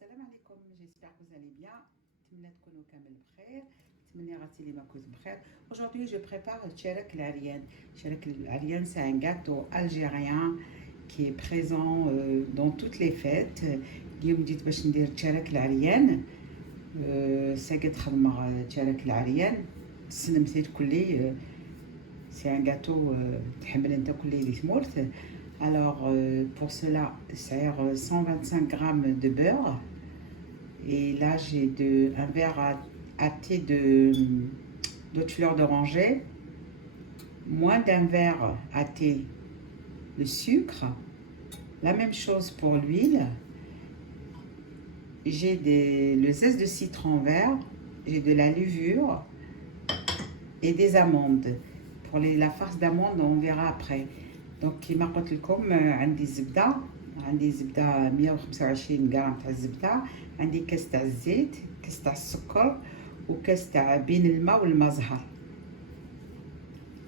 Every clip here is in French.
Salam alaikum, j'espère que vous allez bien. نتمنى تكونوا كامل بخير. نتمنى غاتي لي ما كنت بخير. Aujourd'hui, je prépare le tchérak l'arienne. Tchérak l'arienne, c'est un gâteau algérien qui est présent dans toutes les fêtes. اليوم جيت باش ندير تشارك العريان. ساقط خدمة تشارك العريان. سنمتي كلي. C'est un gâteau تحمل انت كلي اللي تمورت. Alors, pour cela, ça 125 grammes de beurre. Et là, j'ai un verre à thé d'eau de fleur d'oranger. Moins d'un verre à thé de sucre. La même chose pour l'huile. J'ai le zeste de citron vert. J'ai de la levure et des amandes. Pour la farce d'amandes, on verra après. Donc كيما قلت لكم عندي الزبده 125 غرام تاع الزبده، عندي كاس تاع الزيت، كاس تاع السكر وكاس تاع بين الماء والماء زهر.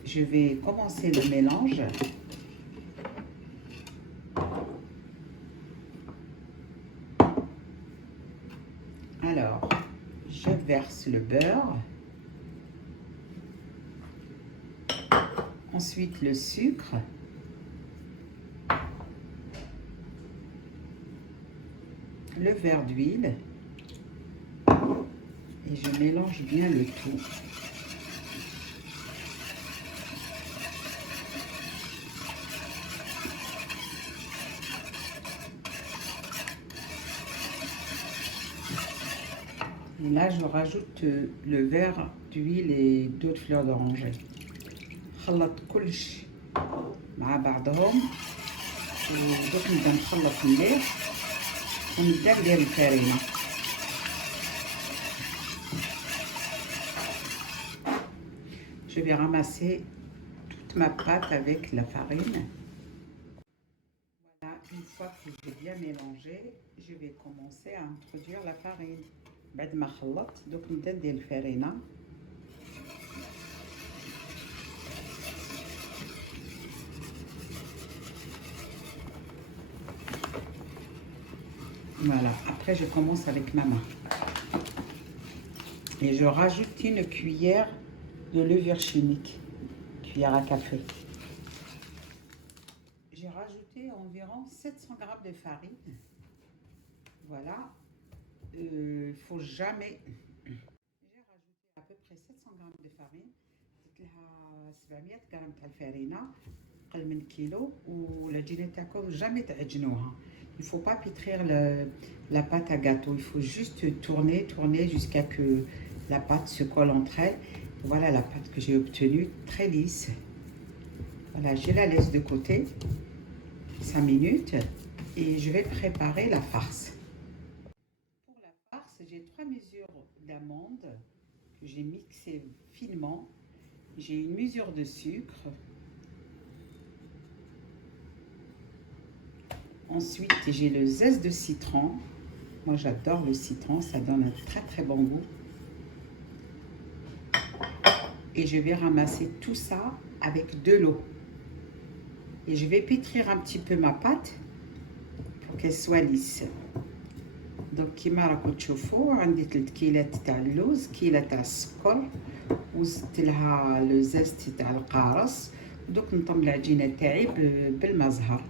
Je vais commencer le mélange. Alors, je verse le beurre. Ensuite le sucre. Le verre d'huile et je mélange bien le tout. Et là, je rajoute le verre d'huile et d'eau de fleur d'oranger. خلط كلش مع بعضهم ودوك نبدا نخلط مليح ونبدا ندير الفرينه. Je vais ramasser toute ma pâte avec la farine. Voilà, une fois que j'ai bien mélangé, je vais commencer à introduire la farine. بعد ما خلطت دوك نبدا ندير الفرينه. Voilà, après je commence avec ma main. Et je rajoute une cuillère de levure chimique, cuillère à café. J'ai rajouté environ 700 grammes de farine. Voilà, il faut jamais... J'ai rajouté à peu près 700 grammes de farine. زدت لها 700 غرام تاع الفرينه، قل من كيلو. والعجينه تاعكم jamais تعجنوها. Il ne faut pas pétrir la pâte à gâteau. Il faut juste tourner jusqu'à que la pâte se colle entre elles. Voilà la pâte que j'ai obtenue, très lisse. Voilà, je la laisse de côté 5 minutes et je vais préparer la farce. Pour la farce, j'ai 3 mesures d'amandes que j'ai mixées finement. J'ai une mesure de sucre. Ensuite, j'ai le zeste de citron. Moi, j'adore le citron, ça donne un très très bon goût. Et je vais ramasser tout ça avec de l'eau. Et je vais pétrir un petit peu ma pâte pour qu'elle soit lisse. Donc, كيما راكم تشوفوا عندي 3 كيلات تاع اللوز، كيلة تاع السكر، وزدت لها لو زيست تاع القارص. دوك نطم العجينة تاعي بالماء زهر.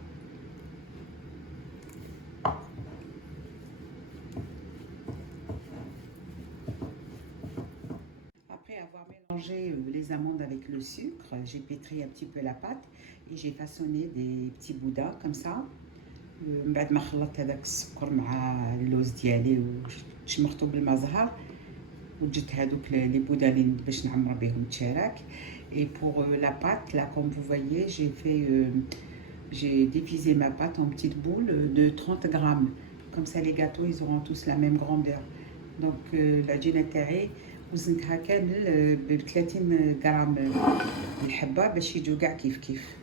Mélanger les amandes avec le sucre, j'ai pétri un petit peu la pâte et j'ai façonné des petits boudins comme ça. بعد ما خلطت هذاك السكر مع اللوز ديالي وشمرته بالماء زهر وجدت هذوك لي بودانين باش نعمر بهم التشارك. Et pour la pâte, là comme vous voyez, j'ai divisé ma pâte en petites boules de 30 grammes. Comme ça les gâteaux ils auront tous la même grandeur. Donc العجينة تاعي وزنتها كامل ب 30 غرام الحبه باش يجوا كاع كيف كيف.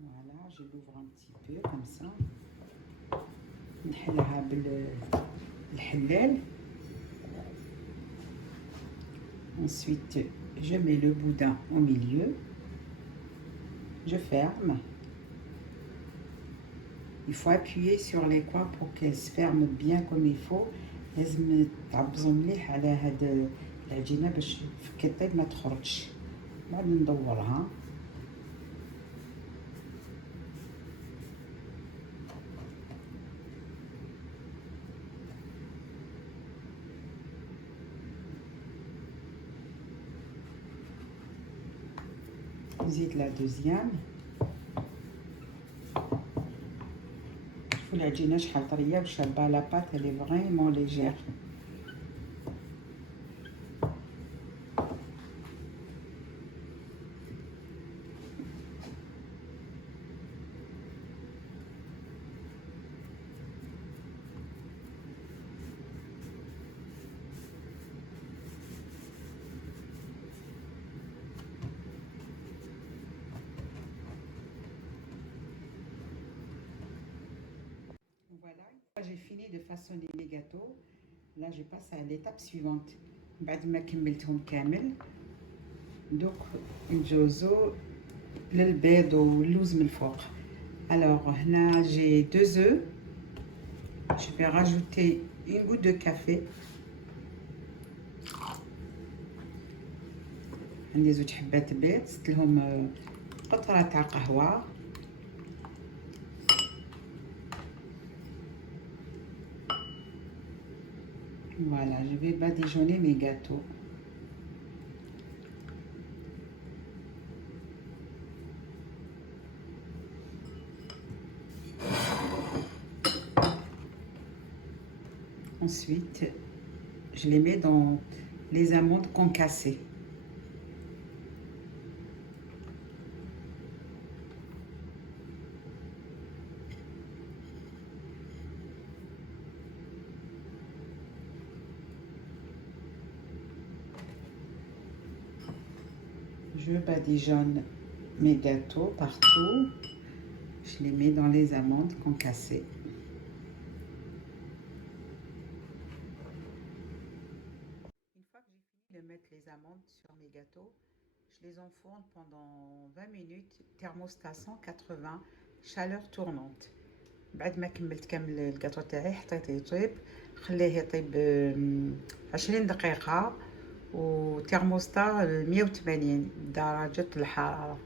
Voilà, je l'ouvre un petit peu comme ça. نحلها بالحلال. Ensuite, je mets le boudin au milieu. Je ferme. Il faut appuyer sur les coins pour qu'elles se ferment bien comme il faut. لازم تعبزو مليح على هاد العجينة باش كي طيب ما تخرجش. بعد ندورها. نزيد لا دوزيام. شوفوا العجينة شحال طرية وشابة، لا بات elle est vraiment légère. Voilà, j'ai fini de façonner mes gâteaux. Là, je passe à l'étape suivante. بعد ما كملتهم كامل دوك نجوزو للبيض واللوز من الفوق. Alors هنا j'ai 2 œufs. Je vais rajouter une goutte de café. عندي 2 حبات بيض، زدت لهم قطرة تاع قهوة. Voilà, je vais badigeonner mes gâteaux. Ensuite, je les mets dans les amandes concassées. Je badigeonne mes gâteaux partout. Je les mets dans les amandes concassées. Une fois que j'ai fini de mettre les amandes sur mes gâteaux, je les enfourne pendant 20 minutes, thermostat 180, chaleur tournante. بعد ما كملت كامل الجاتو تاعي حطيته يطيب، خليه يطيب 20 دقيقة وترموستا 180 درجة الحرارة.